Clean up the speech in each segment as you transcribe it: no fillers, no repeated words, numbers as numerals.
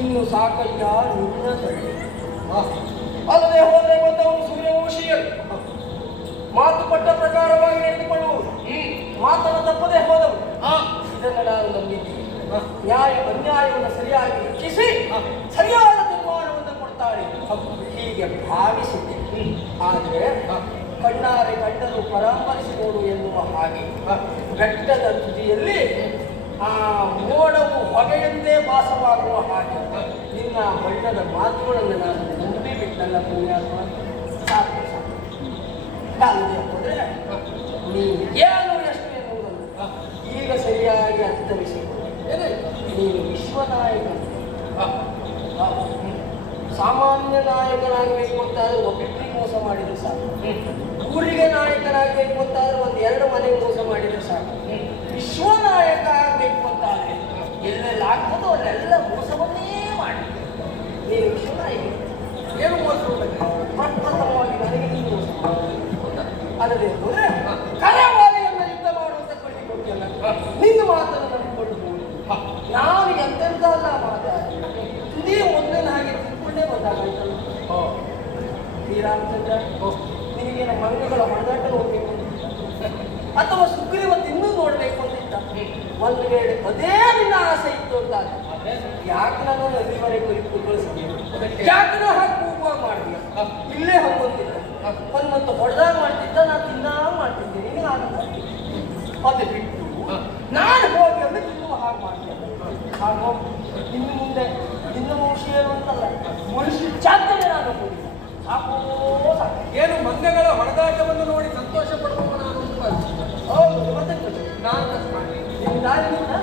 ಇನ್ನು ಸಾಕಯ್ಯ ನಿನ್ನ ತಳ್ಳಿ ಅಲ್ಲದೆ ಹೋದರೆ ಬಂದವರು ಸೂರ್ಯವಂಶೀಯರು ಮಾತುಪಟ್ಟ ಪ್ರಕಾರವಾಗಿ ನಡೆದುಕೊಳ್ಳುವರು ಮಾತನ್ನು ತಪ್ಪದೆ ಹೋದವು ಇದನ್ನು ನಾನು ನಂಬಿದ್ದೀನಿ. ನ್ಯಾಯ ಅನ್ಯಾಯವನ್ನು ಸರಿಯಾಗಿ ಲೆಕ್ಕಿಸಿ ಸರಿಯಾದ ತೀರ್ಮಾನವನ್ನು ಕೊಡ್ತಾಳೆ ಹೀಗೆ ಭಾವಿಸಿದ್ದೆ. ಆದರೆ ಕಣ್ಣಾರೆ ಕಂಡರು ಪರಾಮರಿಸಿ ನೋಡು ಎನ್ನುವ ಹಾಗೆ ಬೆಟ್ಟದ ತುದಿಯಲ್ಲಿ ಆ ಮೋಡವು ಹೊಗೆಯಂತೆ ಭಾಸವಾಗುವ ಹಾಗೆ ನಿನ್ನ ಬಣ್ಣದ ಮಾತುಗಳನ್ನು ನಾನು ನಂಬಿ ಬಿಟ್ಟಲ್ಲ ಪುಣ್ಯಾತ್ಮ. ಸಾಕು ಸಾಕು ಅಲ್ಲದೆ ಹೋದರೆ ನೀನು ಏನು ಎಷ್ಟು ಎನ್ನುವುದನ್ನು ಈಗ ಸರಿಯಾಗಿ ಅರ್ಥವಿಸಿಕೊಂಡೆ. ನೀನು ವಿಶ್ವನಾಯಕ, ಸಾಮಾನ್ಯ ನಾಯಕನಾಗಬೇಕು ಅಂತಾದ್ರೆ ಒಬ್ಬರಿಗೆ ಮೋಸ ಮಾಡಿದ್ರೆ ಸಾಕು, ಊರಿಗೆ ನಾಯಕನಾಗಬೇಕು ಅಂತಾದ್ರೆ ಒಂದೆರಡು ಮನೆಗೆ ಮೋಸ ಮಾಡಿದ್ರೆ ಸಾಕು. ವಿಶ್ವನಾಯಕ ಆಗಬೇಕು ಅಂತಾದ್ರೆ ಎಲ್ಲೆಲ್ಲ ಆಗ್ತದೋ ಅಲ್ಲೆಲ್ಲ ಮೋಸವನ್ನೇ ಮಾಡಿ ನೀನು ವಿಶ್ವನಾಯಕ. ಏನು ಮೋಸ ಪ್ರಪ್ರಥಮವಾಗಿ ನನಗೆ ನೀನು ಮೋಸ ಅಲ್ಲದೆ ಹೋದ್ರೆ ಕರೆವಾಲಿಯನ್ನು ಯುದ್ಧ ಮಾಡುವಂತ ಕೊಂಡಿಕೊಟ್ಟಿಲ್ಲ ನಿನ್ನ ಮಾತನ್ನು ನಂಬಿಕೊಂಡು ನಾನು ಎಂತೆಂತ ಅಲ್ಲ ಮಾತಾಡಿ ತುದಿ ಮೊದಲಿನ ಹಾಗೆ ತಿಳ್ಕೊಂಡೇ ಬಂದಾಗಾಯ್ತಲ್ಲ. ಶ್ರೀರಾಮಚಂದ್ರ ನಿನಗೇನು ಮಂಗಗಳ ಹೊಡೆದಾಟ ನೋಡ್ಬೇಕು ಅಥವಾ ಸುಗ್ರೀವ ತಿನ್ನು ನೋಡ್ಬೇಕು ಅಂತಿದ್ದ. ಒಂದು ವೇಳೆ ಅದೇ ನಿನ್ನ ಆಸೆ ಇತ್ತು ಅಂತ ಯಾಕೆ ನಾನು ನದಿವರೆಗೆ ಕುರಿತು ಕಳಿಸಿದ್ದೀನಿ, ಯಾಕೆ ನಾ ಹಾಕಿ ಕೂಗುವಾಗ ಮಾಡಿದ್ಯ, ಇಲ್ಲೇ ಹೋಗೋದಿಲ್ಲ ಒಂದು ಮತ್ತು ಹೊಡೆದಾಗ ಮಾಡ್ತಿದ್ದ, ನಾನು ತಿನ್ನಾಗ ಮಾಡ್ತಿದ್ದೆ, ನಿನಗೆ ಆಗಲ್ಲ. ಅದು ಬಿಟ್ಟು ನಾನು ಹೋಗಿ ಅಂದ್ರೆ ತಿನ್ನುವ ಹಾಗೆ ಮಾಡ್ತೇನೆ. ಹಾಗೋ ಇನ್ನು ಮುಂದೆ ಇನ್ನು ವಂಶೀಯರು ಅಂತಲ್ಲ ಮನುಷ್ಯ ಚಾತನೆ ನಾನು ಹೋಗಿಲ್ಲ. ಸಾಕೋ ಸಾಕು. ಏನು ಮಂಗಗಳ ಹೊಡೆದಾಟವನ್ನು ನೋಡಿ ಸಂತೋಷ ಪಡುವ ನಾನು ಹೌದು ಗೊತ್ತಾಗ್ತದೆ. ನಾನು ನಿಮ್ಮ ದಾರಿನಿಂದ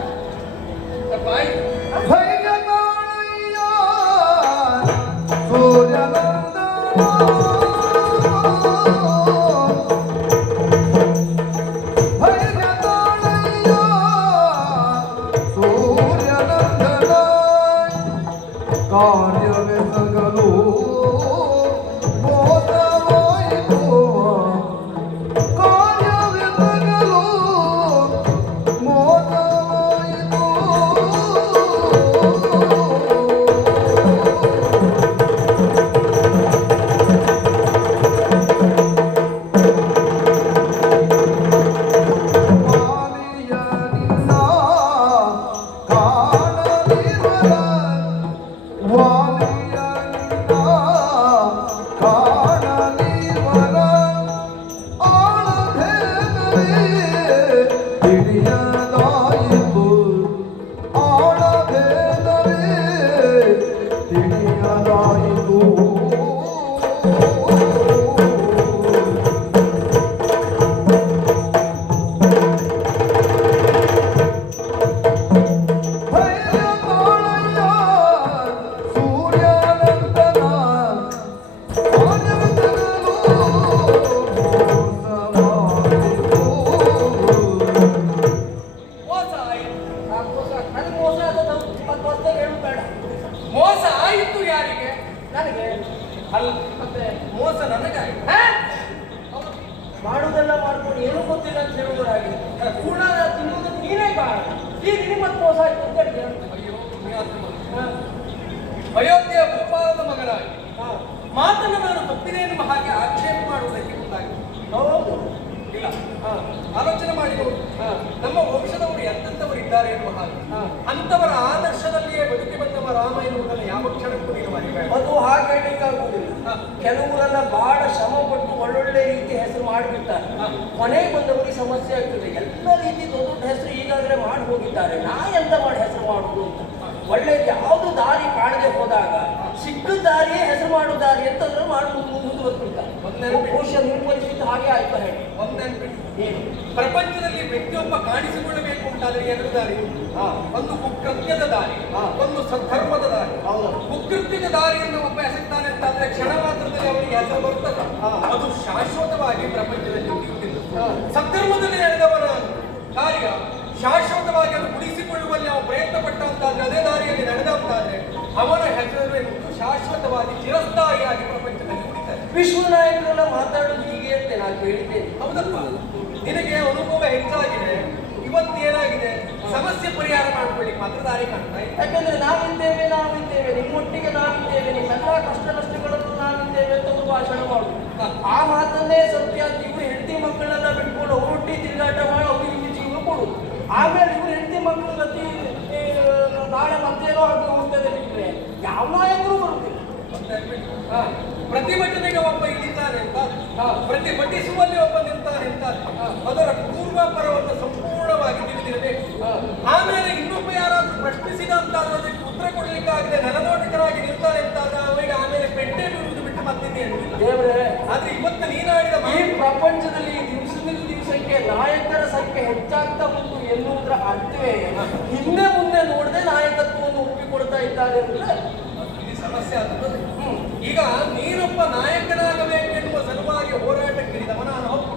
ಮೋಸ ಆಯಿತು ಯಾರಿಗೆ? ನನಗೆ. ಅಲ್ಲ ಮತ್ತೆ ಮೋಸ ನನಗಾಯಿತು. ಮಾಡುವುದೆಲ್ಲ ಮಾಡ್ಕೊಂಡು ಏನೂ ಗೊತ್ತಿಲ್ಲ ಅಂತ ಹೇಳುವುದಾಗಿದೆ. ಕೂಡ ತಿನ್ನುವುದಕ್ಕೆ ನೀನೇ ಕಾರಣ. ಈಗ ನಿಮ್ಮತ್ತು ಮೋಸ ಆಯ್ತು ಅಂತ ಹೇಳಿದೆ. ಅಯೋಧ್ಯೆಯ ಭೂಪಾಲದ ಮಗನಾಗಿ ಮಾತನ್ನು ನಾನು ತಪ್ಪಿದೆ ಎನ್ನುವ ಹಾಗೆ ಆಕ್ಷೇಪ ಮಾಡುವುದಕ್ಕೆ ಮುಂದಾಗಿದೆ. ಹೌದು ಇಲ್ಲ, ಆಲೋಚನೆ ಮಾಡಿ ನೋಡಿ. ನಮ್ಮ ವಂಶದವರು ಎಂತೆಂಥವರು ಇದ್ದಾರೆ ಎನ್ನುವ ಹಾಗೆ ಅಂತವರ ಆದರ್ಶದಲ್ಲಿಯೇ ಬದುಕಿ ಬಂದವ ರಾಮ ಎನ್ನುವುದನ್ನು ಯಾವ ಕ್ಷಣಕ್ಕೂ ನೀನು ಮರಿಬೇಡ. ಅದು ಹಾಗೆ ಹೇಳಲಿಕ್ಕಾಗುವುದಿಲ್ಲ. ಕೆಲವರೆಲ್ಲ ಬಹಳ ಶ್ರಮ ಪಟ್ಟು ಒಳ್ಳೊಳ್ಳೆ ರೀತಿ ಹೆಸರು ಮಾಡಿಬಿಡ್ತಾರೆ. ಕೊನೆಗೆ ಬಂದವರಿಗೆ ಸಮಸ್ಯೆ ಆಗ್ತದೆ. ಎಲ್ಲ ರೀತಿ ದೊಡ್ಡ ದೊಡ್ಡ ಹೆಸರು ಈಗಾಗಲೇ ಮಾಡಿ ಹೋಗಿದ್ದಾರೆ. ನಾ ಎಂತ ಮಾಡಿ ಹೆಸರು ಮಾಡುವುದು ಅಂತ ಒಳ್ಳೆದು ಯಾವುದು ದಾರಿ ಕಾಣದೆ ಹೋದಾಗ ಸಿಕ್ಕ ದಾರಿಯೇ ಹೆಸರು ಮಾಡೋ ದಾರಿ ಅಂತಂದ್ರೆ ಮಾಡುವುದು ಮುಂದುವರ್ತಿರ್ತಾರೆ. ಬಹುಶಃ ನಿಮ್ಮ ಪರಿಸ್ಥಿತಿ ಹಾಗೆ ಆಯ್ತಾ ಹೇಳಿ. ಏನು ಪ್ರಪಂಚದಲ್ಲಿ ವ್ಯಕ್ತಿಯೊಬ್ಬ ಕಾಣಿಸಿಕೊಳ್ಳಬೇಕು ಅಂತಾದ್ರೆ ಎರಡು ದಾರಿ. ಒಂದು ಕುಕೃತ್ಯದ ದಾರಿ, ಒಂದು ಸದ್ಧರ್ಮದ ದಾರಿ. ಕುಕೃತ್ಯದ ದಾರಿಯನ್ನು ಒಬ್ಬ ಎಸೆತಾನೆ ಅಂತಾದ್ರೆ ಕ್ಷಣ ಮಾತ್ರದಲ್ಲಿ ಅವರಿಗೆ ಹೆಸರು ಬರ್ತದೆ. ಅದು ಶಾಶ್ವತವಾಗಿ ಪ್ರಪಂಚದಲ್ಲಿ ಉಳಿಯುವುದಿಲ್ಲ. ಸದ್ಧರ್ಮದಲ್ಲಿ ನಡೆದವರ ಕಾರ್ಯ ಶಾಶ್ವತವಾಗಿ ಅದು ಉಳಿಸಿಕೊಳ್ಳುವಲ್ಲಿ ನಾವು ಪ್ರಯತ್ನ ಪಟ್ಟ ಅಂತಾದ್ರೆ, ಅದೇ ದಾರಿಯಲ್ಲಿ ನಡೆದ ಅಂತಾದ್ರೆ ಅವನ ಹೆಸರು ಎನ್ನುವುದು ಶಾಶ್ವತವಾಗಿ ಚಿರಸ್ಥಾಯಿಯಾಗಿ ಪ್ರಪಂಚದಲ್ಲಿ ಉಳಿತಾರೆ. ವಿಶ್ವನಾಯಕರೆಲ್ಲ ಮಾತಾಡೋದು ಹೀಗೆ ಅಂತ ನಾನು ಕೇಳಿದ್ದೇನೆ. ಹೌದಪ್ಪ, ನಿನಗೆ ಅನುಭವ ಹೆಚ್ಚಾಗಿದೆ. ಇವತ್ತು ಏನಾಗಿದೆ, ಸಮಸ್ಯೆ ಪರಿಹಾರ ಮಾಡ್ಕೊಳ್ಳಿಕ್ಕೆ ಮಾತ್ರ ದಾರಿ ಕಾಣ್ತಾ ಇದೆ. ಯಾಕಂದ್ರೆ ನಾವಿದ್ದೇವೆ, ನಿಮ್ಮೊಟ್ಟಿಗೆ ನಾವಿದ್ದೇವೆ, ನಿಮ್ಮೆಲ್ಲ ಕಷ್ಟ ನಷ್ಟಗಳನ್ನು ನಾವಿದ್ದೇವೆ ಅಂತ ಒಂದು ಭಾಷಣ ಮಾಡುದು. ಆ ಮಾತನ್ನೇ ಸತ್ಯ ಅಂತ ಇವರು ಹೆಂಡತಿ ಮಕ್ಕಳೆಲ್ಲ ಬಿಟ್ಕೊಂಡು ಅವರೊಟ್ಟಿ ತಿರುಗಾಟ ಮಾಡಿ ಅವ್ರಿಗೆ ಇಲ್ಲಿ ಜೀವ ಕೊಡುದು. ಆಮೇಲೆ ಇವರು ಹೆಂಡತಿ ಮಕ್ಕಳ ಗತಿ ನಾಳೆ ಮತ್ತೇನೋ ಆಗಿ ಹೋಗ್ತದೆ ಬಿಟ್ರೆ ಯಾವ ನಾಯಕರು ಬರುತ್ತಿಲ್ಲ. ಪ್ರತಿಭಟನೆಗೆ ಒಬ್ಬ ಇಳಿತಾನೆ ಅಂತ, ಪ್ರತಿಭಟಿಸುವಲ್ಲಿ ಒಬ್ಬ ನಿಲ್ತಾನೆ ಅಂತ, ಅದರ ಪೂರ್ವಾಪರವನ್ನು ಸಂಪೂರ್ಣವಾಗಿ ತಿಳಿದಿರಬೇಕು. ಆಮೇಲೆ ಇನ್ನೊಬ್ಬ ಯಾರಾದ್ರೂ ಪ್ರಶ್ನಿಸಿದ ಅಂತಾದ್ರೆ ಅದಕ್ಕೆ ಉತ್ತರ ಕೊಡ್ಲಿಕ್ಕಾಗದೆ ನೆಲನೋಟಕರಾಗಿ ನಿಲ್ತಾನೆ ಅಂತಾದ್ರೆ ಅವರಿಗೆ ಆಮೇಲೆ ಪೆಟ್ಟೆ ಬೀರುವುದು ಬಿಟ್ಟು ಮತ್ತಿನ್ನೇನು ದೇವರೇ. ಆದ್ರೆ ಇವತ್ತು ನೀನಾಡಿದ ಈ ಪ್ರಪಂಚದಲ್ಲಿ ದಿವಸದಿಂದ ದಿವಸಕ್ಕೆ ನಾಯಕರ ಸಂಖ್ಯೆ ಹೆಚ್ಚಾಗ್ತಾ ಉಂಟು ಎನ್ನುವುದರ ಅರ್ಥವೇ ಹಿಂದೆ ಮುಂದೆ ನೋಡದೆ ನಾಯಕತ್ವವನ್ನು ಒಪ್ಪಿಕೊಡ್ತಾ ಇದ್ದಾರೆ ಅಂದ್ರೆ ಸಮಸ್ಯೆ ಆಗ್ತದೆ. ಈಗ ನೀನೊಬ್ಬ ನಾಯಕನಾಗಬೇಕೆನ್ನುವ ಸಲುವಾಗಿ ಹೋರಾಟಕ್ಕಿಳಿದವ ನಾನು ಹೌದು.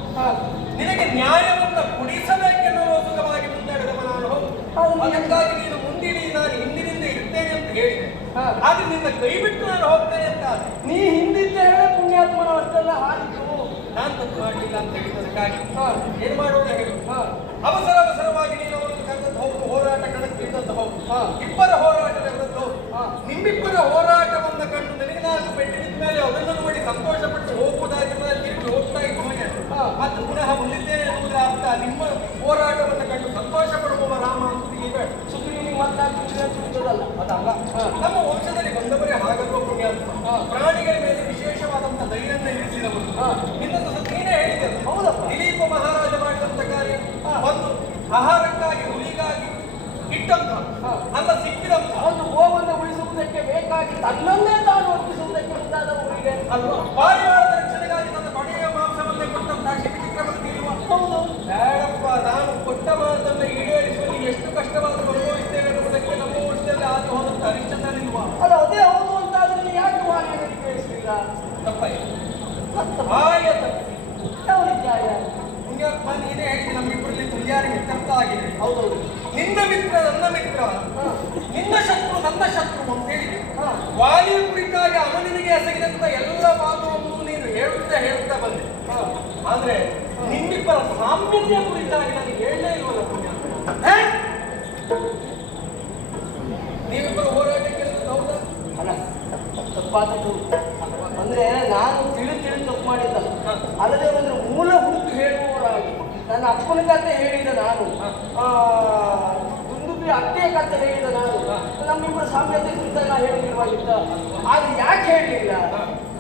ನಿನಗೆ ನ್ಯಾಯವನ್ನು ಕೊಡಿಸಬೇಕೆನ್ನುವ ಸುಖವಾಗಿ ಮುನ್ನಡೆದವ ನಾನು ಹೌದು. ಅದಕ್ಕಾಗಿ ನೀನು ಮುಂದಿಡಿ, ನಾನು ಹಿಂದಿನಿಂದ ಇರ್ತೇನೆ ಅಂತ ಹೇಳಿದೆ. ಆದ್ರೆ ನಿನ್ನ ಕೈ ಬಿಟ್ಟು ನಾನು ಹೋಗ್ತೇನೆ ಅಂತ ನೀ ಹಿಂದಿದ್ದ ಪುಣ್ಯಾತ್ಮನ ಅಷ್ಟೆಲ್ಲ ಹಾರಿತು. ನಾನು ತಪ್ಪು ಮಾಡಲಿಲ್ಲ ಅಂತ ಹೇಳಿದ್ದಕ್ಕಾಗಿ ಏನ್ ಮಾಡೋಣ ಹೇಳು. ಅವಸರವಾಗಿ ನೀನು ಅವರನ್ನು ಕರೆದದ್ದು ಹೋಗು, ಹೋರಾಟ ಕಣಕ್ಕಿಳಿದದ್ದು ಹೋಗು, ಇಬ್ಬರ ಹೋರಾಟ ನಡೆದದ್ದು ಹೋಗು. ನಿಮ್ಮಿಬ್ಬರ ಹೋರಾಟವನ್ನು ಕಂಡು ನನಗೆ ನಾನು ಪೆಟ್ಟಿನ ಮೇಲೆ ಅದನ್ನು ನೋಡಿ ಸಂತೋಷ ಪಟ್ಟು ಹೋಗುವುದಾಗಿ ತಿರುಗಿ ಹೋಗ್ತಾ ಇದ್ದೇನೆ. ಮತ್ತು ಪುನಃ ಬಂದಿದ್ದೇನೆ ಎನ್ನುವುದರ ಅರ್ಥ ನಿಮ್ಮ ಹೋರಾಟವನ್ನು ಕಂಡು ಸಂತೋಷ ಪಡುವ ರಾಮ ಅಂತ ಬೇಡ. ಸುಗ್ರೀವಿಗೆ ಮಾತಾಡ್ತಿದ್ದಲ್ಲ ಅದಲ್ಲ, ನಮ್ಮ ವಂಶದಲ್ಲಿ ಬಂದವರೇ ಹಾಗಲ್ವ ಪುಣ್ಯಾತ್ಮ. ಪ್ರಾಣಿಗಳ ಮೇಲೆ ವಿಶೇಷವಾದಂತಹ ಧೈರ್ಯವನ್ನು ಇರಿಸಿದವರು. ಇನ್ನೊಂದು ನೀನೇ ಹೇಳಿದೆ, ಹೌದಪ್ಪ. ದಿಲೀಪ ಮಹಾರಾಜ ಮಾಡಿದಂತ ಕಾರ್ಯ ಒಂದು ಆಹಾರಕ್ಕಾಗಿ ಹುಲಿಗಾಗಿ ಇಟ್ಟಂತ ಅಲ್ಲ ಸಿಕ್ಕಿದಂತ ಒಂದು ಗೋವನ್ನು ಉಳಿಸುವುದಕ್ಕೆ ಬೇಕಾಗಿ ತನ್ನನ್ನೇ ತಾನು ಒಪ್ಪಿಸುವುದಕ್ಕೆ ಮುಂದಾದವರಿಗೆ ಅಲ್ವಾ, ಪಾರಿವಾಳದ ರಕ್ಷಣೆಗಾಗಿ ತನ್ನ ಕೊನೆಯ ಮಾಂಸವನ್ನೇ ಕೊಟ್ಟಂತಹ ಶಿವಚಕ್ರವರ್ತಿ ಇರುವ. ಹೌದು. ಬೇಡಪ್ಪ, ನಾನು ಕೊಟ್ಟ ಮಾತನ್ನು ಈಡೇರಿಸುವಲ್ಲಿ ಎಷ್ಟು ಕಷ್ಟವಾದರೂ ಅನುಭವಿಸ್ತೇವೆ ಎನ್ನುವುದಕ್ಕೆ ನಮ್ಮ ವಂಶದಲ್ಲಿ ಆಗಿ ಹೋದಂತ ಹರಿಶ್ಚಂದ್ರನಿಲ್ವಾ? ಅಲ್ಲ, ಅದೇ ಹೌದು ಅಂತಾದ್ರೆ ಯಾಕೆ ಮಾರ್ಗದಲ್ಲಿ ಕೇಳಿಸ್ಲಿಲ್ಲ? ತಪ್ಪಾಯ್ತು. ಪುಣ್ಯಾತ್ಮ, ನೀನೇ ಹೇಳಿದೆ ನಮ್ಮಿಬ್ಬರಲ್ಲಿ ತುಲ್ಯಾರಿ ಮಿತ್ರತ್ವ ಆಗಿದೆ. ಹೌದೌದು. ನಿನ್ನ ಮಿತ್ರ ನನ್ನ ಮಿತ್ರ, ನಿನ್ನ ಶತ್ರು ನನ್ನ ಶತ್ರು ಅಂತ ಹೇಳಿದೆ. ವಾಲಿಯ ಕುರಿತಾಗಿ ಅವನಿಗೆ ಎಸಗಿದಂತ ಎಲ್ಲ ಮಾತುವನ್ನು ನೀನು ಹೇಳುತ್ತಾ ಬಂದೆ. ಆದ್ರೆ ನಿಮ್ಮಿಬ್ಬರ ಸಾಮ್ಯತೆಯ ಕುರಿತಾಗಿ ನಾನು ಹೇಳಲೇ ಇಲ್ವಲ್ಲ ಪುಣ್ಯಾತ್ಮ. ನೀವಿಬ್ಬರು ಹೋರಾಟಕ್ಕೆ ಹೌದಾ? ಅಲ್ಲ, ತಪ್ಪಾದದ್ದು ಅಂದ್ರೆ ನಾನು ತಿಳಿದು ತಪ್ಪು ಮಾಡಿದ್ದಲ್ಲ. ಅಲ್ಲದೆ ಒಂದು ಮೂಲ ಹುಡುಕು ಹೇಳುವವರಾಗಿ ನನ್ನ ಅಪ್ಪನ ಕತೆ ಹೇಳಿದ ನಾನು, ದುಂದುಬಿ ಅತ್ತೆಯ ಕತೆ ಹೇಳಿದ ನಾನು, ನಮ್ಮಿಬ್ಬರ ಸಾಮ್ಯತೆ ಕುರಿತಾಗಿ ನಾ ಹೇಳಿರುವಾಗಿದ್ದ. ಆದ್ರೆ ಯಾಕೆ ಹೇಳಲಿಲ್ಲ?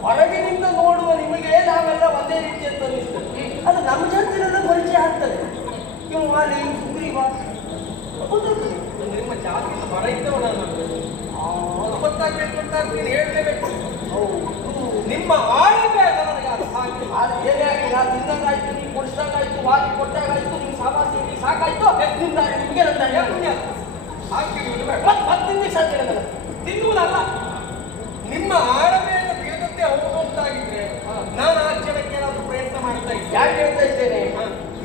ಹೊರಗಿನಿಂದ ನೋಡುವ ನಿಮಗೆ ನಾವೆಲ್ಲ ಒಂದೇ ರೀತಿ ಅಂತ ಅನಿಸ್ತದೆ. ಅದು ನಮ್ಮ ಜನತೆಲ್ಲ ಪರಿಚಯ ಆಗ್ತದೆ. ಇವು ವಾಲಿ, ಸುಗ್ರೀವ ನಿಮ್ಮ ಜಾತಿಯಿಂದ ಹೊರ ಇದ್ದವ ನಾನು ಗೊತ್ತಾಗ್ಬೇಕು ನೀನು ಹೇಳಲೇಬೇಕು. ನಿಮ್ಮ ಆಳ್ವೆ ನನಗೆ ಅರ್ಥ ಆಗಿದೆ. ಆದ್ರೆ ಏನೇ ಆಗಿ ನಾನು ತಿಂದಂಗಾಯ್ತು, ನೀವು ಕೊಡಿಸ್ದಂಗಾಯ್ತು, ವಾಲಿ ಕೊಟ್ಟಾಗಾಯ್ತು, ನಿಮ್ಮ ಸಾಮಾನ್ಯ ಸಾಕಾಯ್ತು, ನಿಮ್ಗೆ ನನ್ನ ಪುಣ್ಯ ಮತ್ತಿಂದ ಸಾಧ್ಯ ನನಗೆ ತಿನ್ನುವುದಲ್ಲ. ನಿಮ್ಮ ಆಳವೆಯನ್ನು ತಿಳಿದಂತೆ ಹೋಗುವಂತಾಗಿದ್ರೆ ನಾನು ಆ ಕ್ಷಣಕ್ಕೆ ಏನಾದರೂ ಪ್ರಯತ್ನ ಮಾಡ್ತಾ ಇದ್ದೆ. ಯಾಕೆ ಹೇಳ್ತಾ ಇದ್ದೇನೆ?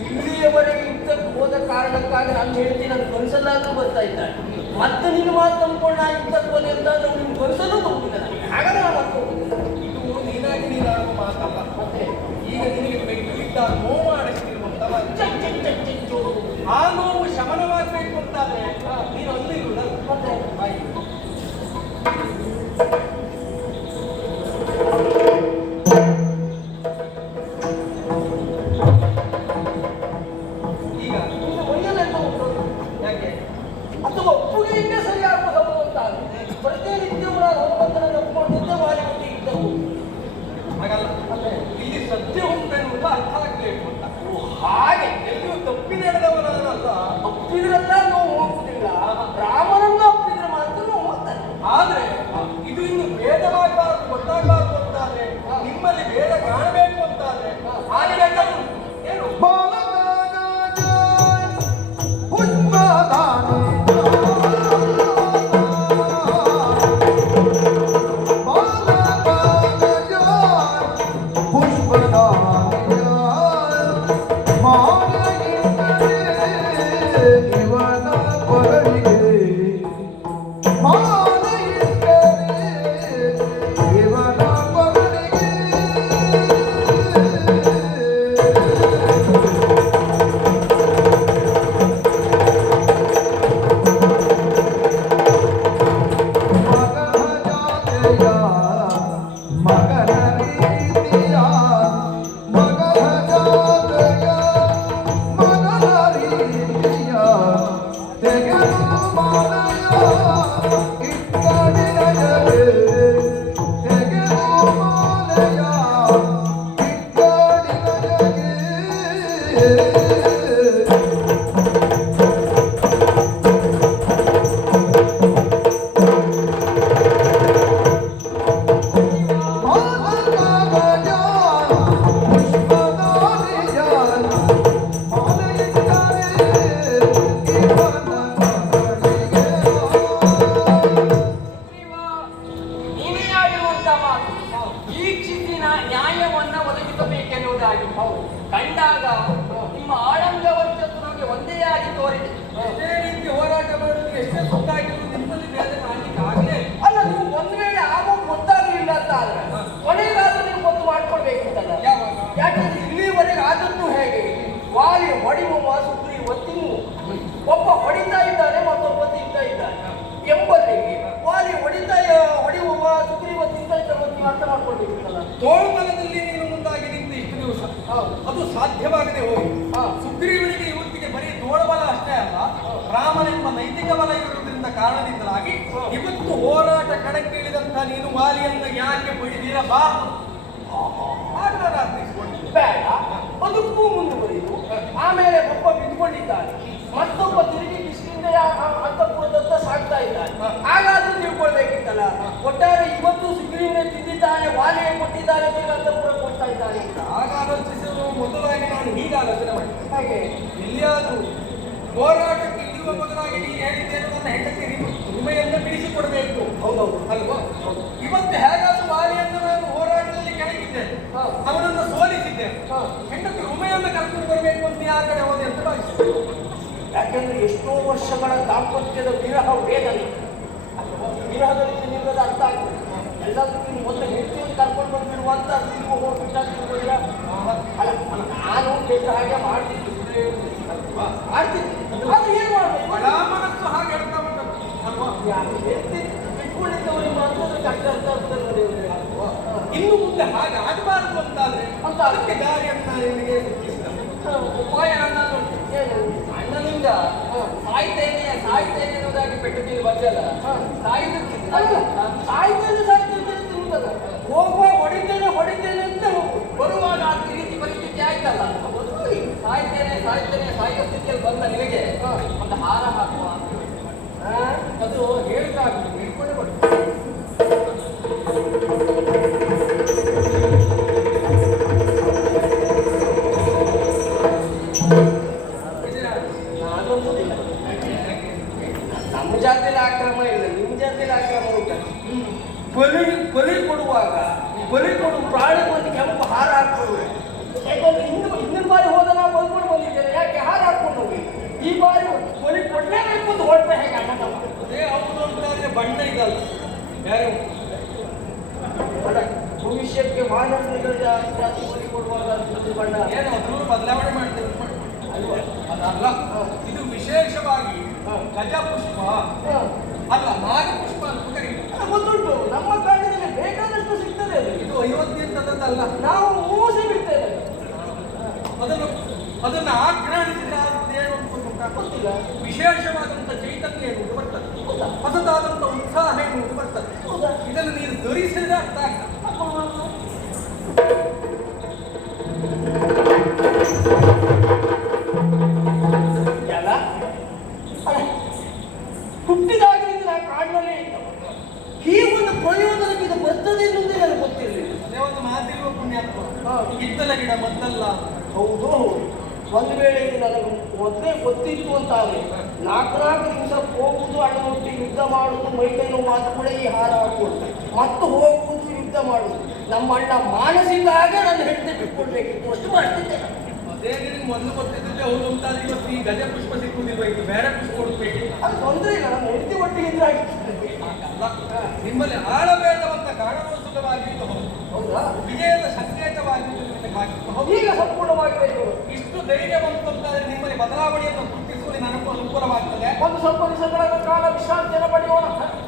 ಇಲ್ಲಿಯವರೆಗೆ ಯುದ್ಧಕ್ಕೆ ಹೋದ ಕಾರಣಕ್ಕಾಗಿ ನಾನು ಹೇಳ್ತೀನಿ, ನನ್ನ ಕನಸಲ್ಲಾದ್ರೂ ಬರ್ತಾ ಇದ್ದಾನೆ. ಮತ್ತೆ ನಿನ್ನ ಮಾತು ನಂಬ್ಕೊಂಡು ನಾ ಯುದ್ಧಕ್ಕೆ ಹೋದೆ ಅಂತಾದ್ರೆ ನಿಮ್ಗೆ ಕನಸಲ್ಲೂ ಬಂದಿಲ್ಲ. ಹಾಗಾದ್ರೆ ನಾನು ಮತ್ತೆ ಹೋಗುದಿಲ್ಲ. ಇದು ನೀನಾಗಿ ನೀನಾಡುವ ಮಾತಲ್ಲ. ಮತ್ತೆ ಈಗ ನಿನಗೆ ಬೆಟ್ಟು ಬಿದ್ದಾಗ ನೋವು ಆಡಿಸ್ತಿರುವಂತ ಆ ನೋವು ಶಮನವಾಗಬೇಕು ಅಂತಾದ್ರೆ ನೀನು ಅಲ್ಲಿರುವುದಲ್ಲ. ಮತ್ತೆ ಈಗ ಒಯ್ಯಲೆಂತ ಉಂಟು ಯಾಕೆ? ಅಥವಾ ಒಪ್ಪುಗೆಯಿಂದ ಸರಿಯಾಗುವುದು ಅಂತ ಪ್ರತಿನಿತ್ಯವೂ ನಾನು ಹೋಗುವಂತ ಒಪ್ಪಿಕೊಂಡಿದ್ದೆ ವಾಲಿ ಒಟ್ಟಿಗೆ ಇದ್ದವು. ಹಾಗೆ ಎಲ್ಲಿಯೂ ತಪ್ಪಿ ನಡೆದವನಲ್ಲ. ಅಪ್ಪಿದ್ರೆಲ್ಲ ನೋವು ಹೋಗುದಿಲ್ಲ, ರಾಮನನ್ನು ಅಪ್ಪಿದ್ರೆ ಮಾತ್ರ ನೋವು ಹೋಗ್ತದೆ. ಆದ್ರೆ ಇದು ಇನ್ನು ಭೇದವಾಗಬಾರ್ದು, ಗೊತ್ತಾಗಬಾರ್ದು ಅಂತಾದ್ರೆ, ನಿಮ್ಮಲ್ಲಿ ಭೇದ ಕಾಣಬೇಕು ಅಂತಾದ್ರೆ ಹಾಗೆ ಏನು ನ್ಯಾಯವನ್ನ ಒದಗಿಸಬೇಕೆನ್ನುವುದಾಗಿ ಕಂಡಾಗ ನಿಮ್ಮ ಆಳಂಗ ವರ್ಚಸ್ಸು ನಮಗೆ ಒಂದೇ ಆಗಿ ತೋರಿದೆ. ಅದೇ ರೀತಿ ಹೋರಾಟ ಮಾಡೋದು ಎಷ್ಟೇ ಸುತ್ತಾಗಿರೋದು ನಿಮ್ಮಲ್ಲಿ ಭೇದ ಕಾಣಲಿಕ್ಕೆ ಆಗಲೇ ಅಲ್ಲ, ನೀವು ಒಂದ್ ವೇಳೆ ಆಗೋದು ಗೊತ್ತಾಗಲಿಲ್ಲ ಅಂತ ಆದ್ರೆ ಕೊನೆಗಾದ್ರೂ ನೀವು ಗೊತ್ತು ಮಾಡ್ಕೊಳ್ಬೇಕಿತ್ತಲ್ಲ. ಯಾವಾಗ? ಯಾಕಂದ್ರೆ ಇಲ್ಲಿವರೆಗೆ ಆದದ್ದು ಹೇಗೆ, ವಾಲಿ ಹೊಡೆಯುವ ಸುಗ್ರೀವ ತಿನ್ನು, ಒಬ್ಬ ಹೊಡಿತಾ ಇದ್ದಾನೆ ಮತ್ತೊಬ್ಬ ತಿಂತಾ ಇದ್ದಾನೆ ಎಂಬಲ್ಲಿಗೆ ವಾಲಿ ಹೊಡೆಯುವ ಸುಗ್ರೀವ ತಿಂತಾ ಇದ್ದಾನೆ ನೀವು ಅರ್ಥ ಮಾಡ್ಕೊಳ್ಬೇಕಿತ್ತಲ್ಲ. ತೋಳ್ಬಲದಲ್ಲಿ ನೀನು ಮುಂದಾಗಿ ನಿಂತು ಇಷ್ಟು ದಿವಸ ಅದು ಸಾಧ್ಯವಾಗದೆ ಹೋಗಿ ಸುಗ್ರೀವನಿಗೆ ಇವತ್ತಿಗೆ ಬರೀ ತೋಳ್ಬಲ ಅಷ್ಟೇ ಅಲ್ಲ, ರಾಮನೆಂಬ ನೈತಿಕ ಬಲ ಇರುವುದರಿಂದ ಕಾರಣದಿಂದಾಗಿ ಇವತ್ತು ಹೋರಾಟ ಕಣಕ್ಕೆ ಇಳಿದಂತ ನೀನು ವಾಲಿಯನ್ನ ಯಾಕೆ ಬಡಿದಿರಬಾರದು ಆಗ ನಾನು ಅರ್ಥೈಸಿಕೊಂಡಿದ್ದೆ. ಬೇಡ, ಬದುಕು ಮುಂದುವರಿದು. ಆಮೇಲೆ ಒಬ್ಬ ಬಿದ್ದುಕೊಂಡಿದ್ದಾನೆ, ಮತ್ತೊಬ್ಬ ತಿರುಗಿ ಕಿಷ್ಕಿಂದ ಅಂತಃಪುರದತ್ತ ಸಾಗ್ತಾ ಇದ್ದಾನೆ. ಹಾಗಾದ್ರೂ ತಿಳ್ಕೊಳ್ಬೇಕಿತ್ತಲ್ಲ, ಒಟ್ಟಾರೆ ಇವತ್ತು ಸುಗ್ರೀವನೇ ತಿಂದಿದ್ದಾನೆ, ವಾಲಿಯೇ ಕೊಟ್ಟಿದ್ದಾನೆ, ಬೇಗ ಅಂತಃಪುರ ಕೊಡ್ತಾ ಇದ್ದಾನೆ ಅಂತ. ಆಗ ಆಲೋಚಿಸಲು ಮೊದಲಾಗಿ ನಾನು ಹೀಗೆ ಆಲೋಚನೆ ಮಾಡಿದ್ದೆ. ಹಾಗೆ ಎಲ್ಲಿಯಾದರೂ ಹೋರಾಟಕ್ಕೆ ಇಳಿಯುವ ಮೊದಲಾಗಿ ನೀನು ಹೇಳಿದ್ದೇನೆ, ನನ್ನ ಹೆಂಡತಿ ಉಮೆಯನ್ನು ಬಿಡಿಸಿಕೊಡಬೇಕು. ಹೌದೌದು ಅಲ್ವಾ? ಇವತ್ತು ಹೇಗಾದ್ರೂ ವಾಲಿಯನ್ನು ನಾನು ಹೋರಾಟದಲ್ಲಿ ಕೆಳಗಿದ್ದೇನೆ, ಅವನನ್ನು ಸೋಲಿಸಿದ್ದೇನೆ. ಹೆಂಡತಿ ಉಮೆಯನ್ನು ಕರ್ಕೊಂಡು ಬರಬೇಕು ಅಂತ ಆ ಕಡೆ ಹೋದೆ ಅಂತ ಭಾವಿಸಿದೆ. ಯಾಕೆಂದ್ರೆ ಎಷ್ಟೋ ವರ್ಷಗಳ ದಾಂಪತ್ಯದ ವಿರಹ ವೇದನೆ, ವಿರಹದಲ್ಲಿ ನಿಮಗೆ ಅರ್ಥ ಆಗ್ತದೆ. ಎಲ್ಲದಕ್ಕೂ ಮೊದಲು ಹೆಂಡತಿಯನ್ನು ಕರ್ಕೊಂಡು ಬಂದಿರುವಂತ ನೀವು ಹೋಗ್ಬಿಟ್ಟಾಗಿರ್ಬೋದಿಲ್ಲ. ಅಲ್ಲ, ನಾನು ಬೇಕಾದ ಹಾಗೆ ಮಾಡ್ತಿದ್ದೆ, ಅದು ಏನ್ ಮಾಡ್ಬೇಕು? ಮನಸ್ಸು ಹಾಗೆ ಹೇಳ್ತಾ ಉಂಟು ಅಲ್ವಾ? ಬಿಟ್ಕೊಂಡಿದ್ದವರಿಗೆ ಮಾತ್ರ ಕಷ್ಟ ಅಂತ ಆಗ್ತದೆ. ಇನ್ನು ಮುಂದೆ ಹಾಗೆ ಆಗಬಾರದು ಅಂತಾದ್ರೆ ಅದಕ್ಕೆ ದಾರಿ ಅಂತ ನಾನು ನಿನಗೆ ಸೂಚಿಸಿದೆ. ಉಪಾಯ ಅಣ್ಣನಿಂದ ಸಾಯ್ತೇನೆ ಅನ್ನೋದಾಗಿ ಪೆಟ್ಟು ತಿಂದು ಬಂದಲ್ಲ, ಸಾಯ್ತೇನೆ ಹೋಗುವ ಹೊಡಿತೇನೆ ಅಂತ ಬರುವಾಗ ಈ ರೀತಿ ಪರಿಸ್ಥಿತಿ ಆಯ್ತಲ್ಲ, ಸಾಯ್ತೇನೆ ಸಾಯುವ ಸ್ಥಿತಿಯಲ್ಲಿ ಬಂದ ನಿನಗೆ ಒಂದು ಹಾರ ಹಾಕುವ ಅದು ಹೇಳಿದಾಗಿ ಹಿಡ್ಕೊಂಡೆ ಬರ್ತದೆ. ನಮ್ಮ ಜಾತಿಯಲ್ಲಿ ಆಕ್ರಮ ಇಲ್ಲ, ನಿಮ್ಮ ಜಾತಿಯಲ್ಲಿ ಆಕ್ರಮ ಉಂಟು. ಬಲಿ ಕೊಡುವಾಗ ಪ್ರಾಣಿ ಒಂದು ಕೆಂಪು ಹಾರ ಹಾಕ್ಕೊಂಡು, ಯಾಕಂದ್ರೆ ಹಿಂದಿನ ಬಾರಿ ಹೋದ ನಾವು ಬಲ್ಕೊಂಡು ಬಂದಿದ್ದೇನೆ, ಯಾಕೆ ಹಾರ ಹಾಕೊಂಡು ಹೋಗಿ ಈ ಬಾರಿ ಬಲಿ ಕೊಡ್ಲೇಬೇಕು ಅಂತ ಹೊರಟೆ ಹೇಗೆ ಅಣ್ಣ ಅದೇ ಹೌದು ಅಂತಾದ್ರೆ ಬಣ್ಣ ಇದಲ್ಲ ಯಾರು ಭವಿಷ್ಯಕ್ಕೆ ಮಾನವನಿಗಳು ಜಾತಿ ಬಲಿ ಕೊಡುವಾಗ ಬಣ್ಣ ಏನು ಅದನ್ನು ಬದಲಾವಣೆ ಮಾಡ್ತೇವೆ ಅಲ್ವಾ? ಅದಲ್ಲ, ಇದು ವಿಶೇಷವಾಗಿ ಗಜಪುಷ್ಪ ಅಲ್ಲ ನಾಗಪುಷ್ಪ ಅಂತ ಕರೀತಾರೆ. ಗೊತ್ತುಂಟು, ನಮ್ಮ ಕಾಡಿನಲ್ಲಿ ಬೇಕಾದಷ್ಟು ಸಿಗ್ತದೆ ಅದು. ಇದು ಅಯೋಧ್ಯಂತದಲ್ಲ, ನಾವು ಮೂಸೆ ಬಿಡ್ತೇವೆ ಅದನ್ನು ಆಘ್ರಾಣಿಸಿದ್ರೆ ಏನು ಅಂತ ಗೊತ್ತಿಲ್ಲ. ವಿಶೇಷವಾದಂಥ ಚೈತನ್ಯ ಎನ್ನುವುದು ಬರ್ತದೆ, ಹೊಸದಾದಂಥ ಉತ್ಸಾಹ ಎನ್ನುವುದು ಬರ್ತದೆ. ಇದನ್ನು ನೀನು ಧರಿಸಿದ್ರೆ ಅರ್ಥ ಆಗ್ತದೆ. ಹೌದು ಹೌದು. ಒಂದು ವೇಳೆ ಇದು ನನಗೆ ಮೊದಲೇ ಗೊತ್ತಿತ್ತು ಅಂತಾದ್ರೆ 4 ದಿವಸ ಹೋಗುವುದು, ಅಣ್ಣನೊಟ್ಟಿ ಯುದ್ಧ ಮಾಡುವುದು, ಮೈಕೈ ನೋವು ಆದ ಕೂಡ ಈ ಹಾರ ಹಾಕುವುದು, ಮತ್ತು ಹೋಗುವುದು, ಯುದ್ಧ ಮಾಡುವುದು. ನಮ್ಮ ಅಣ್ಣ ಮಾನಸಿಕವಾಗ ನನ್ನ ಹೆಂಡತಿ ಬಿಟ್ಕೊಡ್ಬೇಕಿತ್ತು, ಅಷ್ಟು ಮಾಡ್ತಿದ್ದೆ. ಅದೇ ನಿನಗೆ ಮೊದಲು ಗೊತ್ತಿದ್ದರೆ ಹೌದು ಅಂತಾದ್ರೆ ಇವತ್ತು ಈ ಗಜ ಪುಷ್ಪ ಸಿಕ್ಕುವುದಿಲ್ವ, ಇದು ಬೇರೆ ಪುಷ್ಪ ಕೊಡ್ಬೇಕು. ಅದು ತೊಂದರೆ ಇಲ್ಲ, ನನ್ನ ಹೆಂಡತಿ ಒಟ್ಟಿಗೆ ಇದ್ರೆ ಆಗಿತ್ತು. ನಿಮ್ಮಲ್ಲಿ ಆಳಬೇಡವಂತ ಕಾರಣೋತ್ಸುಕವಾಗಿ ಇದು ಹೌದು. ಹೌದಾ? ವಿಜಯದ ಸಂಕೇತವಾಗಿ ಇದು ನಿಮಗೆ ಹಾಕಿತ್ತು. ಹೌದು. ಈಗ ಸಂಪೂರ್ಣವಾಗಿರಬೇಕು. ಇಷ್ಟು ಧೈರ್ಯ ಬಂತು ಅಂತಾದ್ರೆ ನಿಮ್ಮಲ್ಲಿ ಬದಲಾವಣೆಯನ್ನು ಗುರುತಿಸುವುದು ನನಗೂ ಅನುಕೂಲವಾಗ್ತದೆ. ಒಂದು ಸ್ವಲ್ಪ ದಿವಸಗಳ ಕಾಲ ವಿಶ್ರಾಂತಿಯನ್ನು ಪಡೆಯೋಣ.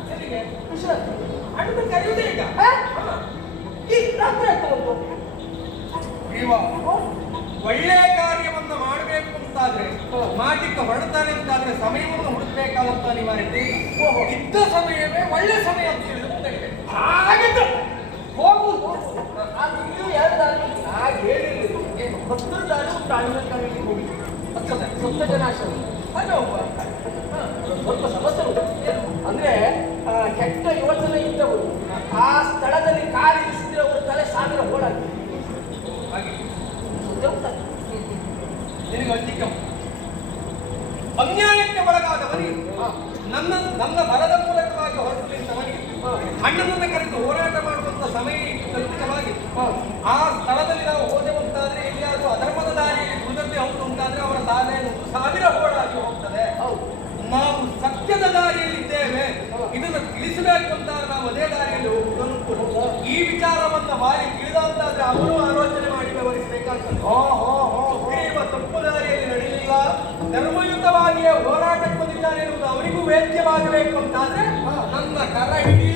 ಸರಿಗೆ ವಿಶ್ರಾಂತಿ ಅಣ್ಣನ ಕರೆಯುವುದೇ ಈಗ. ಈ ರಾತ್ರಿ ಆಗ್ತಾ ಉಂಟು. ಒಳ್ಳೆಯ ಕಾರ್ಯವನ್ನು ಮಾಡಬೇಕು ಅಂತಾದ್ರೆ, ಮಾಡಲಿಕ್ಕೆ ಹೊರಡ್ತಾನೆ ಅಂತಾದ್ರೆ ಸಮಯವನ್ನು ಹುಡುಕಬೇಕಾದಂತ ಅನಿವಾರ್ಯತೆ ಇದ್ದ ಸಮಯವೇ ಒಳ್ಳೆ ಸಮಯ ಅಂತ ಹೇಳಿದ್ರೆ ಹಾಗಿದ್ರೆ ಹೋಗುವುದು. ಅದು ಇನ್ನೂ 2 ದಾರಿ ಹಾಗೆ ಹೇಳಿರ್ಲಿಲ್ಲ. 10 ದಾರಿ ಉಂಟು ಅಣ್ಣಿನ ಕರೆಯಲ್ಲಿ ಹೋಗಿ ಸಪ್ತ ಜನಾಶ್ರಮ. ಅದೇ ಒಬ್ಬ ಸ್ವಲ್ಪ ಸಮಸ್ಯೆ ಉಂಟು. ಅಂದ್ರೆ ಕೆಟ್ಟ ಯೋಚನೆ ಇದ್ದವರು ಆ ಸ್ಥಳದಲ್ಲಿ ಕಾಲಿರಿಸಿದ್ರೆ ಅವರ ತಲೆ 1000 ಹೋಳಾಗ್ತದೆ. ಹಾಗೆ ಸುದ್ದಿ ಉಂಟು. ನಿನಗೆ ಅಂಜಿಕೆ ಅನ್ಯಾಯಕ್ಕೆ ಒಳಗಾದವನಿಗೆ ನನ್ನ ಬಲದ ಮೂಲಕವಾಗಿ ಹೊರಟು ನಿಂತವನಿಗೆ ಅಣ್ಣನನ್ನು ಕರೆದು ಹೋರಾಟ ಮಾಡುವಂತ ಸಮಯ ಕಲ್ಪಿತವಾಗಿ ಆ ಸ್ಥಳದಲ್ಲಿ ನಾವು ಹೋದೆವಂತಾದ್ರೆ ಎಲ್ಲಿಯಾದರೂ ಅಧರ್ಮದ ದಾರಿಯಲ್ಲಿ ಕುದರ್ತಿ ಹೌದು ಅಂತಾದ್ರೆ ಅವರ ತಾನೇ 1000 ಹೋಳಾಗಿ ಹೋಗ್ತದೆ. ನಾವು ಸತ್ಯದ ದಾರಿಯಲ್ಲಿದ್ದೇವೆ, ಇದನ್ನು ತಿಳಿಸಬೇಕು ಅಂತಾದ್ರೆ ನಾವು ಅದೇ ದಾರಿಯಲ್ಲಿ ಹೋಗುವುದು. ಈ ವಿಚಾರವನ್ನ ಬಾರಿ ತಿಳಿದಂತಾದ್ರೆ ಅವರು ಆಲೋಚನೆ ಮಾಡಿ ವ್ಯವಹರಿಸಬೇಕಾಗ್ತದೆ. ಸುಗ್ರೀವ ತಪ್ಪು ದಾರಿಯಲ್ಲಿ ನಡೆಯಲಿಲ್ಲ, ಧರ್ಮಯುತವಾಗಿಯೇ ಹೋರಾಟಕ್ಕೆ ಬಂದಿದ್ದಾನೆ ಎನ್ನುವುದು ಅವರಿಗೂ ವೇದ್ಯವಾಗಬೇಕು ಅಂತಾದ್ರೆ ನನ್ನ ಕರ ಹಿಡಿ